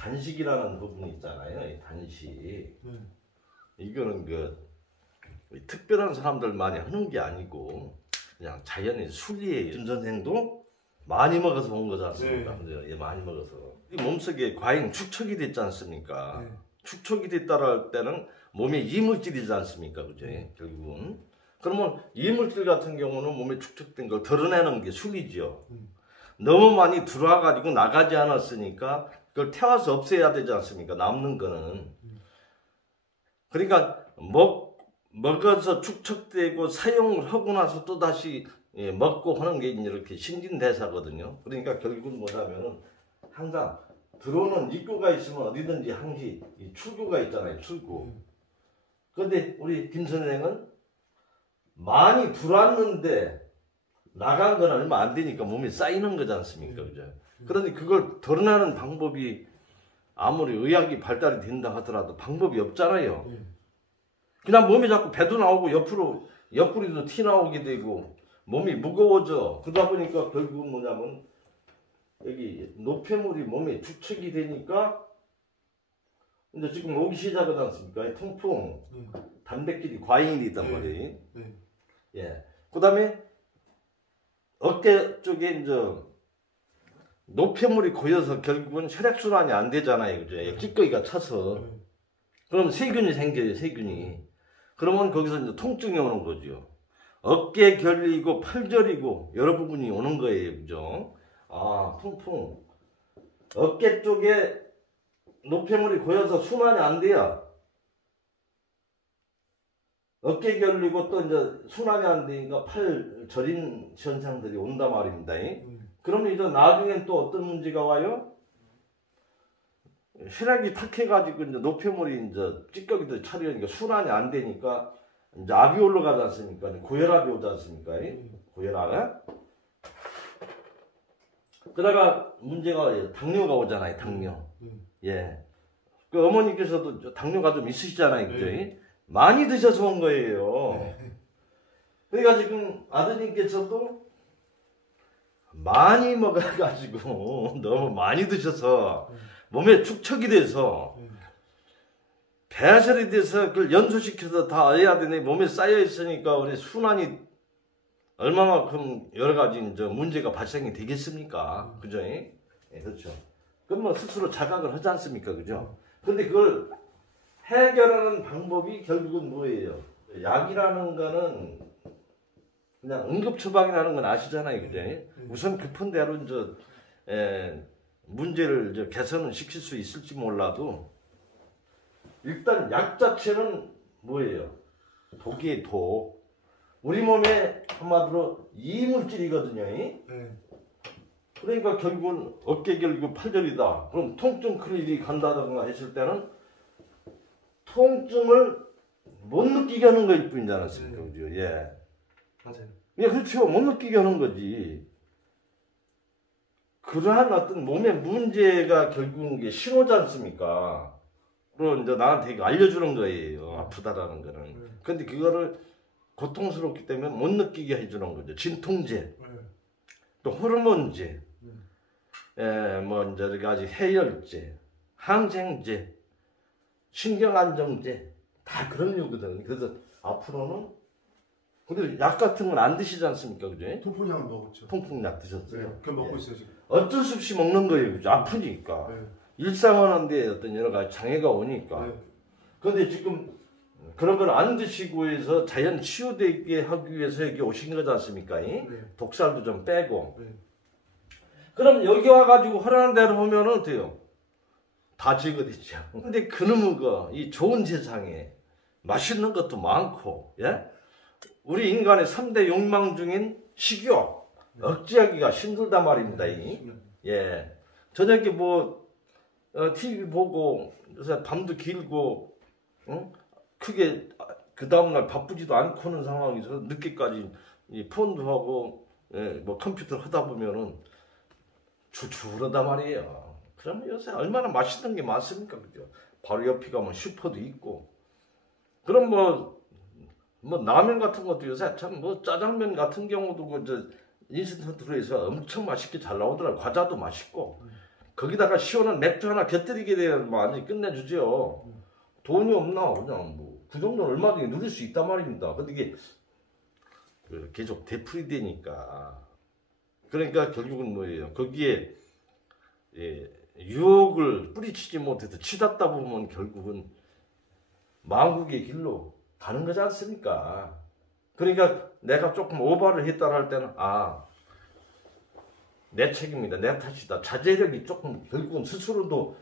단식이라는 부분이 있잖아요. 이 단식. 이거는 특별한 사람들만이 하는 게 아니고 그냥 자연의 순리예요. 김 선생도 많이 먹어서 온 거지 않습니까? 예, 많이 먹어서. 이 몸속에 과잉 축척이 됐지 않습니까? 축척이 됐다라 할 때는 몸에 이물질이지 않습니까? 그죠? 결국은. 그러면 이물질 같은 경우는 몸에 축적된 걸 덜어내는 게 술이죠. 너무 많이 들어와가지고 나가지 않았으니까 그걸 태워서 없애야 되지 않습니까? 남는 거는. 그러니까 먹어서 축적되고 사용을 하고 나서 또 다시 먹고 하는 게 이렇게 신진대사거든요. 그러니까 결국은 뭐냐면은 항상 들어오는 입구가 있으면 어디든지 항시 출구가 있잖아요. 출구. 그런데 우리 김 선생은 많이 들어왔는데 나간 건 얼마 안 되니까 몸에 쌓이는 거지 않습니까? 그죠? 그런데 그걸 덜어내는 방법이 아무리 의학이 발달이 된다 하더라도 방법이 없잖아요. 그냥 몸이 자꾸 배도 나오고 옆구리도 티 나오게 되고 몸이 무거워져. 그러다 보니까 결국은 뭐냐면 여기 노폐물이 몸에 축적이 되니까 이제 지금 오기 시작하지 않습니까? 통풍, 단백질이 과잉이 있단 말이에요. 예. 그 다음에 어깨 쪽에 이제 노폐물이 고여서 결국은 혈액순환이 안 되잖아요. 그죠? 찌꺼기가 차서. 그럼 세균이 생겨요, 세균이. 그러면 거기서 이제 통증이 오는 거죠. 어깨 결리고 팔 저리고 여러 부분이 오는 거예요. 그죠? 아, 통풍. 어깨 쪽에 노폐물이 고여서 순환이 안 돼요. 어깨 결리고 또 이제 순환이 안 되니까 팔 저린 현상들이 온단 말입니다. 그러면 이제 나중엔 또 어떤 문제가 와요? 혈액이 탁해가지고 이제 노폐물이 이제 찌꺼기도 차려니까 순환이 안 되니까 이제 압이 올라가지 않습니까? 고혈압이 오지 않습니까? 고혈압. 그러다가 문제가 당뇨가 오잖아요. 당뇨. 예. 그 어머니께서도 당뇨가 좀 있으시잖아요. 그죠? 많이 드셔서 온 거예요. 그러니까 지금 아드님께서도 많이 먹어가지고 너무 많이 드셔서 몸에 축척이 돼서 배설이 돼서 그걸 연소시켜서 다 해야 되네. 몸에 쌓여 있으니까 우리 순환이 얼마만큼 여러 가지 이제 문제가 발생이 되겠습니까? 그죠? 예, 그렇죠. 그럼 뭐 스스로 자각을 하지 않습니까? 그죠? 근데 그걸 해결하는 방법이 결국은 뭐예요? 약이라는 거는 그냥 응급처방이라는 건 아시잖아요. 그죠? 우선 급한 대로 이제 문제를 이제 개선을 시킬 수 있을지 몰라도 일단 약 자체는 뭐예요? 독이에요, 독. 우리 몸에 한마디로 이물질이거든요. 그러니까 결국은 어깨 결리고 팔 저리다. 그럼 통증 클릭이 간다든가 했을 때는 통증을 못 느끼게 하는 거일 뿐이지 않았습니까? 그죠? 예. 맞아요. 예, 그렇죠. 못 느끼게 하는 거지. 그러한 어떤 몸의 문제가 결국은 게 신호지 않습니까? 그럼 이제 나한테 이거 알려주는 거예요. 아프다라는 거는. 근데 그거를 고통스럽기 때문에 못 느끼게 해주는 거죠. 진통제, 또 호르몬제, 뭐 이제 여러 가지 해열제, 항생제, 신경안정제 다 그런 요거든. 그래서 앞으로는 근데 약 같은 건 안 드시지 않습니까, 그죠? 통풍약은 먹었죠. 통풍약 드셨어요? 그거 먹고 있어요 지금. 어쩔 수 없이 먹는 거예요, 그죠? 아프니까. 일상하는데 어떤 여러 가지 장애가 오니까. 그런데 지금 그런 걸 안 드시고 해서 자연 치유되게 하기 위해서 여기 오신 거지 않습니까? 독살도 좀 빼고. 그럼 여기 와가지고 하라는 대로 하면은 돼요. 다 제거되죠. 근데 그놈의 이 좋은 세상에 맛있는 것도 많고, 예? 우리 인간의 3대 욕망 중인 식욕, 억제하기가 힘들단 말입니다. 예. 저녁에 뭐, TV 보고, 요새 밤도 길고, 응? 크게, 그 다음날 바쁘지도 않고 하는 상황에서 늦게까지 이 폰도 하고, 예, 뭐 컴퓨터를 하다 보면은 주저하단 말이에요. 그러면 요새 얼마나 맛있는 게 많습니까? 그죠? 바로 옆에 가면 슈퍼도 있고. 그럼 뭐 라면 같은 것도 요새 참 뭐 짜장면 같은 경우도 인스턴트로 해서 엄청 맛있게 잘 나오더라고요. 과자도 맛있고. 거기다가 시원한 맥주 하나 곁들이게 되면 완전히 끝내주죠. 돈이 없나 그냥 뭐 그 정도는 얼마든지 누릴 수 있단 말입니다. 근데 이게 계속 되풀이되니까 그러니까 결국은 뭐예요? 거기에 유혹을 뿌리치지 못해서 치닫다 보면 결국은 망국의 길로 가는 거지 않습니까? 그러니까 내가 조금 오버를 했다 할 때는 내 책임이다, 내 탓이다. 자제력이 조금 결국은 스스로도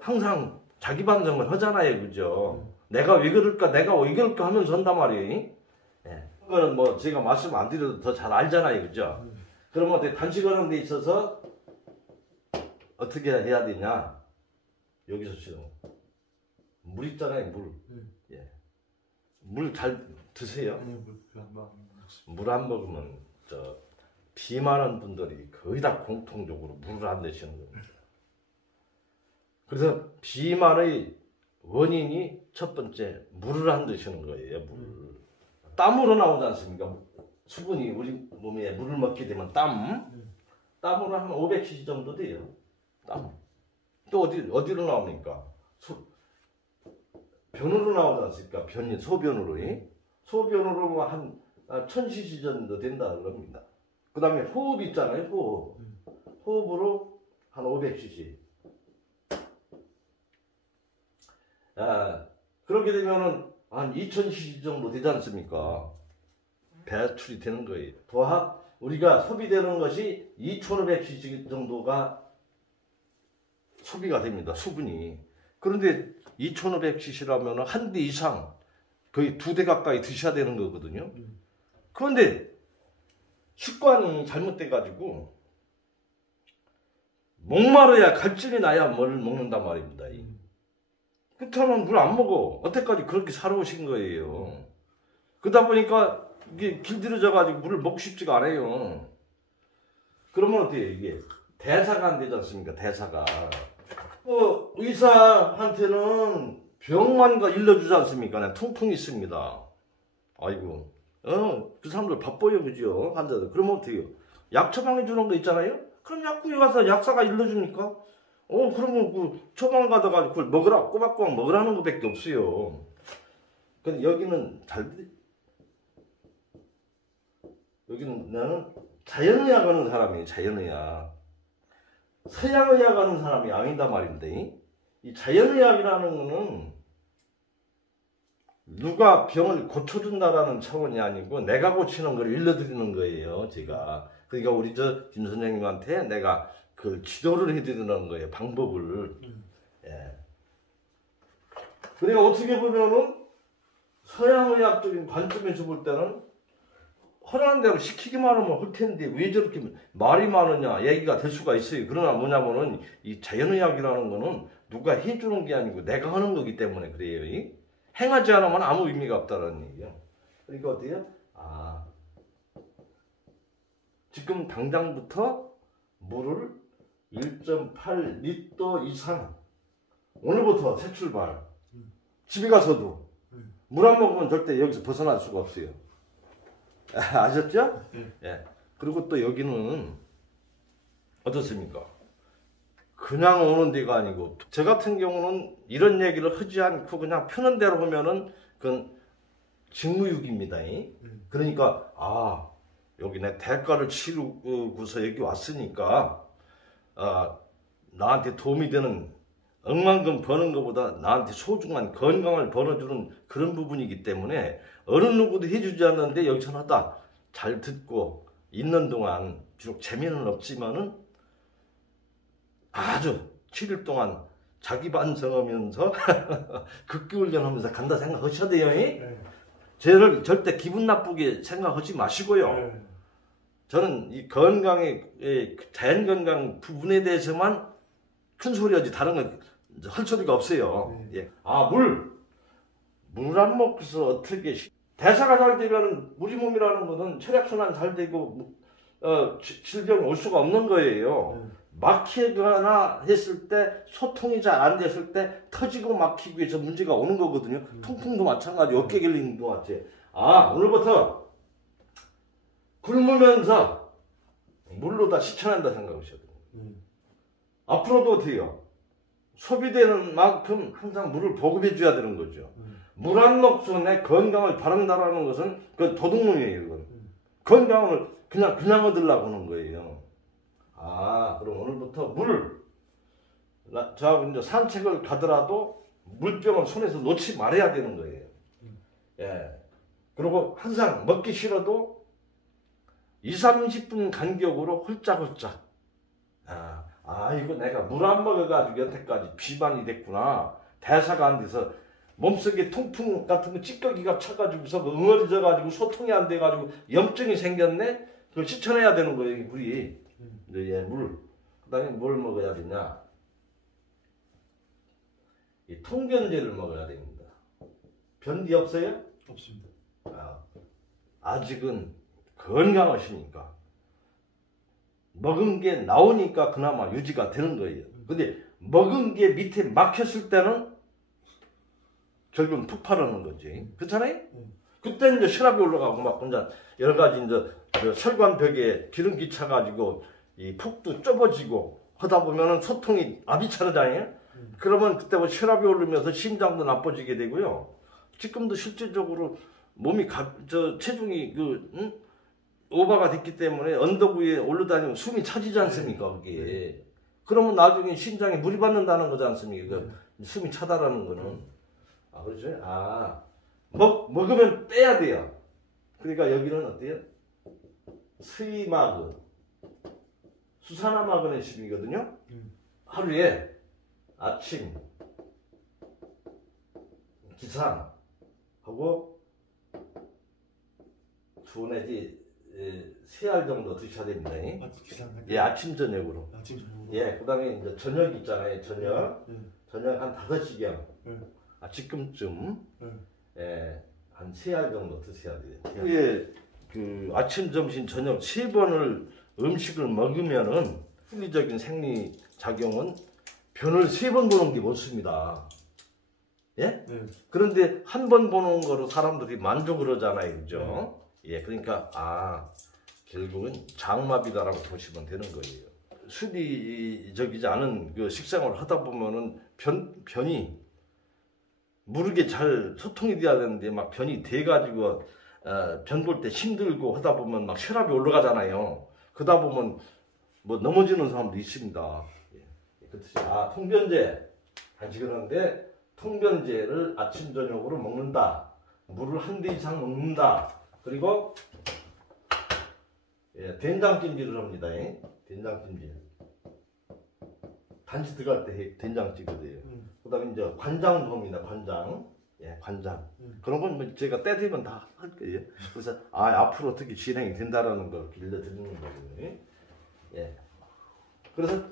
항상 자기 반성을 하잖아요, 그죠? 내가 왜 그럴까, 내가 왜 그럴까 하면서 한단 말이에요. 예. 그거는 뭐 제가 말씀 안 드려도 더 잘 알잖아요, 그죠? 그러면 어떻게 단식하는 데 있어서 어떻게 해야 되냐? 여기서 지금 물 있잖아요, 물. 예. 물 잘 드세요. 물 안 먹으면 비만한 분들이 거의 다 공통적으로 물을 안 드시는 겁니다. 그래서 비만의 원인이 첫 번째 물을 안 드시는 거예요. 물. 땀으로 나오지 않습니까? 수분이 우리 몸에 물을 먹게 되면 땀으로 한 500cc 정도 돼요. 땀. 또 어디로 나옵니까? 변으로 나오지 않습니까? 소변으로. 소변으로 한 1000cc 정도 된다는 겁니다. 그 다음에 호흡 있잖아요, 호흡. 호흡으로 한 500cc. 그렇게 되면은 한 2000cc 정도 되지 않습니까? 배출이 되는 거예요. 또한 우리가 소비되는 것이 2500cc 정도가 소비가 됩니다, 수분이. 그런데 2500cc라면 한 대 이상, 거의 2대 가까이 드셔야 되는 거거든요. 그런데 습관이 잘못돼가지고 목마르야 갈증이 나야 뭘 먹는단 말입니다. 그렇다면 물 안 먹어. 어때까지 그렇게 살아오신 거예요. 그러다 보니까 이게 길들여져가지고 물을 먹고 싶지가 않아요. 그러면 어때요? 이게 대사가 안 되지 않습니까? 대사가. 의사한테는 병만 일러주지 않습니까? 그냥 통풍이 있습니다. 아이고. 그 사람들 바빠요, 그죠? 환자들. 그러면 어때요? 약 처방해 주는 거 있잖아요? 그럼 약국에 가서 약사가 일러주니까? 그러면 그 처방 가다가 그걸 먹으라, 꼬박꼬박 먹으라는 것밖에 없어요. 근데 여기는 여기는 나는 자연의학 하는 사람이에요, 자연의학. 서양의학 하는 사람이 아니다 말인데, 이 자연의학이라는 거는 누가 병을 고쳐준다라는 차원이 아니고 내가 고치는 걸 일러드리는 거예요, 제가. 그러니까 우리 김 선생님한테 내가 그 지도를 해드리는 거예요, 방법을. 예. 그러니까 어떻게 보면은 서양의학적인 관점에서 볼 때는 허락한 대로 시키기만 하면 할 텐데 왜 저렇게 말이 많으냐 얘기가 될 수가 있어요. 그러나 뭐냐면은 이 자연의학이라는 거는 누가 해주는 게 아니고 내가 하는 거기 때문에 그래요. 행하지 않으면 아무 의미가 없다는 얘기예요. 그러니까 어때요? 지금 당장부터 물을 1.8리터 이상 오늘부터 새 출발. 집에 가서도 물 안 먹으면 절대 여기서 벗어날 수가 없어요. 아셨죠? 예. 그리고 또 여기는 어떻습니까? 그냥 오는 데가 아니고 저 같은 경우는 이런 얘기를 하지 않고 그냥 펴는 대로 하면은 그건 직무유기입니다. 그러니까 여기 내 대가를 치르고서 여기 왔으니까 나한테 도움이 되는 억만금 버는 것보다 나한테 소중한 건강을 벌어주는 그런 부분이기 때문에 어느 누구도 해주지 않는데 여기서 하다 잘 듣고 있는 동안 비록 재미는 없지만은 아주 7일 동안 자기 반성하면서 극기훈련하면서 간다 생각하셔야 돼요. 저를 절대 기분 나쁘게 생각하지 마시고요. 저는 이 건강의 자연건강 부분에 대해서만 큰 소리 하지 다른 건 할 소리가 없어요. 예. 물 안 먹고서 어떻게 대사가 잘 되면 우리 몸이라는 것은 혈액순환 잘 되고 질병이 올 수가 없는 거예요. 막히거나 했을 때 소통이 잘 안 됐을 때 터지고 막히고 해서 문제가 오는 거거든요. 통풍도 마찬가지, 어깨 결림도 마찬가지. 오늘부터 굶으면서 물로 다 씻어낸다 생각하셔야 돼요. 앞으로도 어때요? 소비되는 만큼 항상 물을 보급해 줘야 되는 거죠. 물 안 먹고 내 건강을 바란다라는 것은 그 도둑놈이에요. 이건. 건강을 그냥 얻으려고 하는 거예요. 아, 그럼 오늘부터 물을 저하고 이제 산책을 가더라도 물병을 손에서 놓지 말아야 되는 거예요. 예. 그리고 항상 먹기 싫어도 20-30분 간격으로 홀짝홀짝. 이거 내가 물 안 먹어가지고 여태까지 비만이 됐구나. 대사가 안 돼서 몸속에 통풍 같은 거 찌꺼기가 차가지고서 응어리져가지고 소통이 안 돼가지고 염증이 생겼네. 그걸 씻어내야 되는 거예요, 이 물이. 예, 물. 그 다음에 뭘 먹어야 되냐? 이 통변제를 먹어야 됩니다. 변비 없어요? 없습니다. 아직은 건강하시니까 먹은 게 나오니까 그나마 유지가 되는 거예요. 근데 먹은 게 밑에 막혔을 때는 결국은 폭발하는 거지. 그렇잖아요? 그때 이제 혈압이 올라가고 막 이제 여러 가지 이제 그 혈관벽에 기름기 차가지고 이 폭도 좁아지고 하다 보면은 소통이 압이 차르잖아요. 그러면 그때부터 혈압이 오르면서 심장도 나빠지게 되고요. 지금도 실질적으로 몸이 체중이 오버가 됐기 때문에 언덕 위에 올라다니면 숨이 차지지 않습니까? 그게. 그러면 나중에 심장에 물이 받는다는 거지 않습니까? 숨이 차다라는 거는. 그렇죠? 먹으면 빼야 돼요. 그러니까 여기는 어때요? 스이마그, 수산화마그네슘이거든요. 하루에 아침, 기상하고 2 내지 3알 정도 드셔야 됩니다. 예, 아침 저녁으로. 예, 그 다음에 이제 저녁 있잖아요. 저녁 한 5시경. 지금쯤 예, 한 3알 정도 드셔야 돼요. 하루에 그 아침, 점심, 저녁 3번을 음식을 먹으면은 물리적인 생리 작용은 변을 3번 보는 게 많습니다. 예? 그런데 한 번 보는 거로 사람들이 만족을 하잖아요. 그죠? 예, 그러니까 결국은 장마비다라고 보시면 되는 거예요. 수비적이지 않은 그 식생활을 하다 보면은 변이 모르게 잘 소통이 돼야 되는데 막 변이 돼가지고 변 볼 때 힘들고 하다 보면 막 혈압이 올라가잖아요. 그러다 보면 뭐 넘어지는 사람도 있습니다. 통변제 간식을 통변제를 아침 저녁으로 먹는다. 물을 1대 이상 먹는다. 그리고 된장찜질을 합니다. 된장찜질. 단지 들어갈 때 된장찌거든요. 그 다음에 이제 관장 봅니다. 관장. 예, 관장. 그런 건 뭐 제가 때 되면 다 할 거예요. 그래서 앞으로 어떻게 진행이 된다라는 걸 빌려드리는 거거든요. 예. 그래서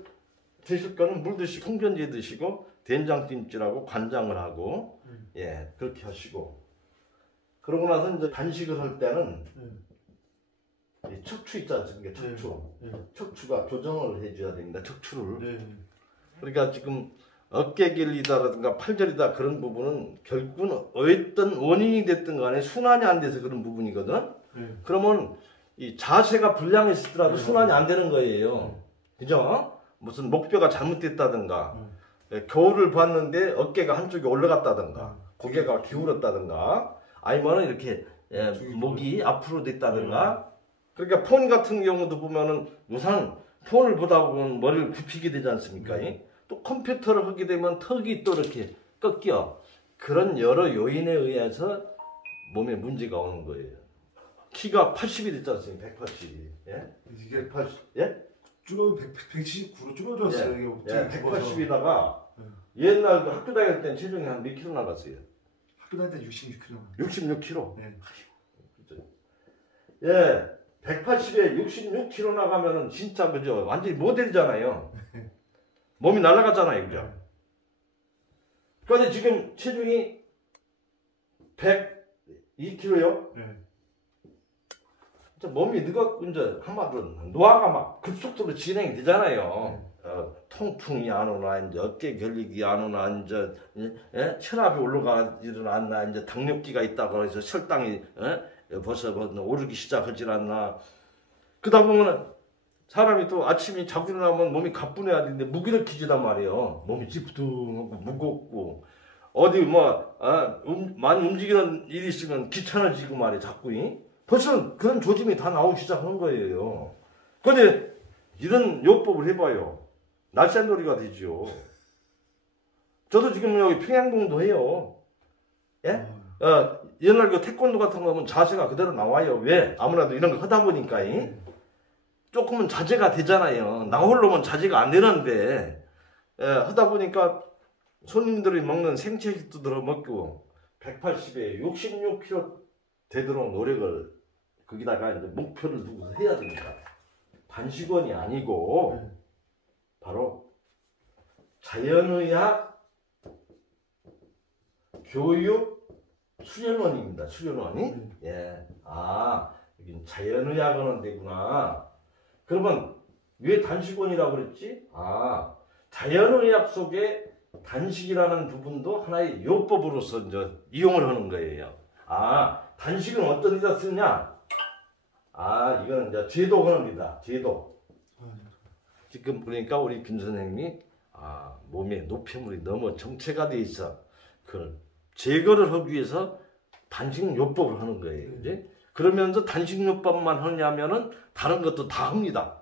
드실 거는 물 드시고 통변제 드시고 된장찜질하고 관장을 하고 예, 그렇게 하시고 그러고 나서 이제 단식을 할 때는 이 척추 있지 않습니까? 척추. 척추가 교정을 해줘야 됩니다. 척추를. 그러니까 지금 어깨 길이다라든가 팔절이다 그런 부분은 결국은 어떤 원인이 됐든 간에 순환이 안 돼서 그런 부분이거든. 그러면 이 자세가 불량했더라도 순환이 안 되는 거예요. 그죠? 무슨 목뼈가 잘못됐다든가 거울을 봤는데 어깨가 한쪽이 올라갔다든가 고개가 기울었다든가 아니면 이렇게 목이 앞으로 됐다든가 그러니까 폰 같은 경우도 보면은 우선 폰을 보다 보면 머리를 굽히게 되지 않습니까? 또 컴퓨터를 하게 되면 턱이 또 이렇게 꺾여. 그런 여러 요인에 의해서 몸에 문제가 오는 거예요. 키가 80이 됐지 않습니까? 180이. 예? 이게 180, 예? 179로 줄어들었어요. 예, 180이다가 옛날 그 학교 다닐 땐 체중이 한 몇 킬로 나갔어요? 학교 다닐 때 66kg. 66kg? 네. 예, 180에 66kg 나가면은 진짜 그죠? 완전히 모델이잖아요. 몸이 날아가잖아요, 그죠? 그런데 지금 체중이 102kg요? 몸이 이제 한마디로 노화가 막 급속도로 진행이 되잖아요. 통풍이 안 오나, 이제 어깨 결리기 안 오나, 이제 혈압이 올라가지는 않나, 이제 당뇨기가 있다고 해서 혈당이 벌써 오르기 시작하질 않나. 그러다 보면 사람이 또 아침에 자고 일어나면 몸이 가뿐해야 되는데 무기력해지단 말이에요. 몸이 찌뿌둥하고 무겁고 어디 많이 움직이는 일이 있으면 귀찮아지고 말이에요. 자꾸 벌써 그런 조짐이 다 나오기 시작하는 거예요. 근데 이런 요법을 해봐요. 날쌘놀이가 되죠. 저도 지금 여기 평양공도 해요. 예? 옛날 그 태권도 같은 거 하면 자세가 그대로 나와요. 왜? 아무래도 이런 거 하다 보니까 조금은 자제가 되잖아요. 나 홀로면 자제가 안 되는데 하다 보니까 손님들이 먹는 생채식도 들어 먹고 180에 66kg 되도록 노력을 거기다가 이제 목표를 두고 해야 됩니다. 단식원이 아니고 바로 자연의학 교육 수련원입니다. 수련원이 예. 여긴 자연의학 하는 데구나. 그러면 왜 단식원이라고 그랬지? 자연의학 속에 단식이라는 부분도 하나의 요법으로서 이제 이용을 하는 거예요. 단식은 어떤 데다 쓰냐? 이거는 이제 제도하는 데다. 제도. 지금 보니까 우리 김 선생님이 몸에 노폐물이 너무 정체가 돼 있어. 그걸 제거를 하기 위해서 단식 요법을 하는 거예요. 이제 그러면서 단식 요법만 하냐면은 다른 것도 다 합니다.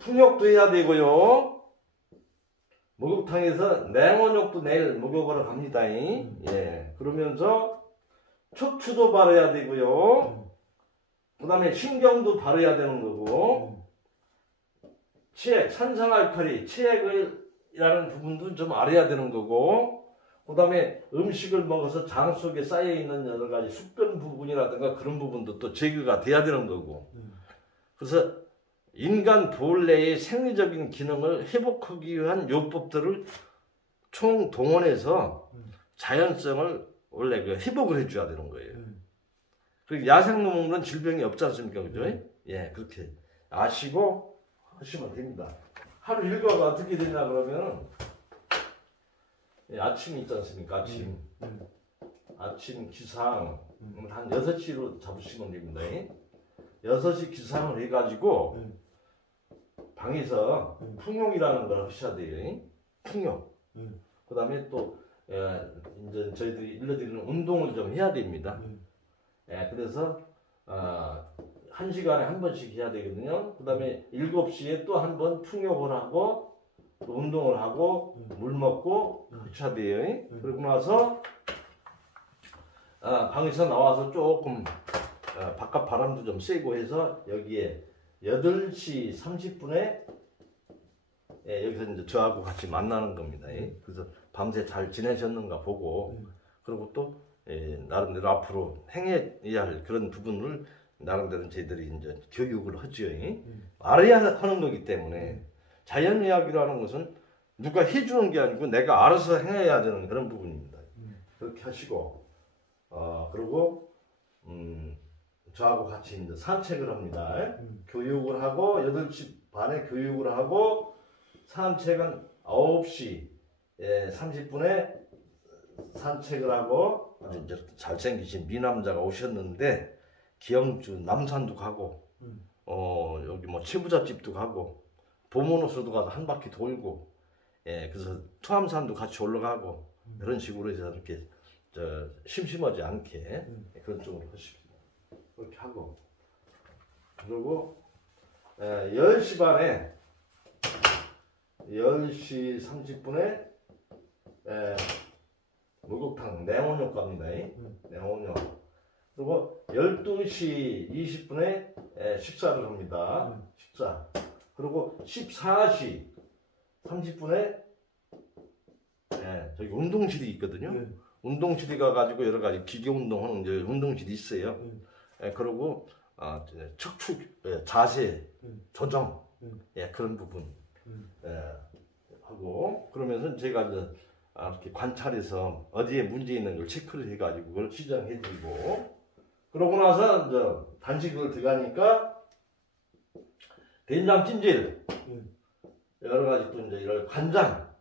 풍욕도 해야 되고요. 목욕탕에서 냉온욕도 내일 목욕하러 갑니다. 예. 그러면서 척추도 바르야 되고요. 그 다음에 신경도 바르야 되는 거고, 치액, 산성알칼리, 치액이라는 부분도 좀 알아야 되는 거고, 그 다음에 음식을 먹어서 장 속에 쌓여있는 여러 가지 숙변 부분이라든가 그런 부분도 또 제거가 돼야 되는 거고, 그래서 인간 본래의 생리적인 기능을 회복하기 위한 요법들을 총동원해서 자연성을 원래 그 회복을 해줘야 되는 거예요. 그리고 야생로 먹는 질병이 없지 않습니까? 그죠? 예, 그렇게 아시고 하시면 됩니다. 하루 일과가 어떻게 되냐 그러면 아침이 있지 않습니까? 아침 기상 한 6시로 잡으시면 됩니다. 6시 기상을 해가지고 방에서 풍욕이라는 걸 하셔야 돼요. 풍욕. 그 다음에 또 이제 저희들이 일러드리는 운동을 좀 해야 됩니다. 그래서 1시간에 한 번씩 해야 되거든요. 그 다음에 7시에 또 한 번 풍욕을 하고 또 운동을 하고 물 먹고 하셔야 돼요. 그러고 나서 방에서 나와서 조금 바깥 바람도 좀 쐬고 해서 여기에 8시 30분에 여기서 이제 저하고 같이 만나는 겁니다. 그래서 밤새 잘 지내셨는가 보고, 그리고 또 나름대로 앞으로 행해야 할 그런 부분을 나름대로 저희들이 이제 교육을 하죠. 알아야 하는 거기 때문에 자연의학이라는 것은 누가 해주는 게 아니고 내가 알아서 행해야 되는 그런 부분입니다. 그렇게 하시고, 그리고 저하고 같이 이제 산책을 합니다. 교육을 하고 8시 반에 교육을 하고 산책은 9시 30분에 산책을 하고 이제 잘생기신 미남자가 오셨는데 기영주 남산도 가고 여기 뭐 채부잣집도 가고 보모노스도 가서 한 바퀴 돌고 그래서 투암산도 같이 올라가고 이런 식으로 해서 이렇게 심심하지 않게 그런 쪽으로 하십시오. 그렇게 하고 그리고 10시 반에 10시 30분에 목욕탕 냉온욕 갑니다. 냉온욕. 그리고 12시 20분에 식사를 합니다. 식사. 그리고 14시 30분에 저기 운동실이 있거든요. 운동실에 가가지고 여러 가지 기계 운동하는 이제 운동실이 있어요. 그리고 척추 자세 조정 그런 부분 하고 그러면서 제가 이제 이렇게 관찰해서 어디에 문제 있는 걸 체크를 해가지고 그걸 시정해드리고 그러고 나서 이제 단식을 들어가니까 된장 찜질 여러 가지 또 이제 이런 관장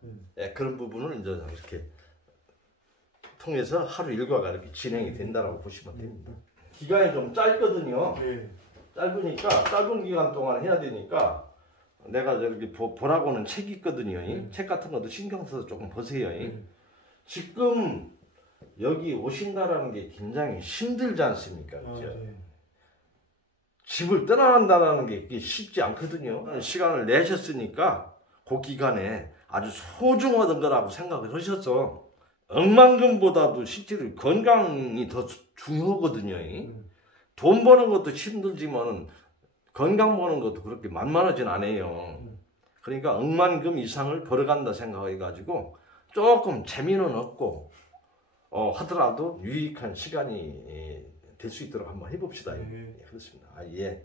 그런 부분을 이제 이렇게 통해서 하루 일과가 이렇게 진행이 된다라고 보시면 됩니다. 기간이 좀 짧거든요. 짧으니까 짧은 기간 동안 해야 되니까 내가 저렇게 보라고는 책이 있거든요. 책 같은 것도 신경 써서 조금 보세요. 지금 여기 오신다라는 게 굉장히 힘들지 않습니까? 그죠? 네. 집을 떠나간다는 게 쉽지 않거든요. 시간을 내셨으니까 그 기간에 아주 소중하던 거라고 생각을 하셔서 억만금보다도 실제로 건강이 더 중요하거든요. 돈 버는 것도 힘들지만 건강 버는 것도 그렇게 만만하진 않아요. 그러니까 억만금 이상을 벌어간다 생각해가지고 조금 재미는 없고 하더라도 유익한 시간이 될 수 있도록 한번 해봅시다. 네. 그렇습니다. 예.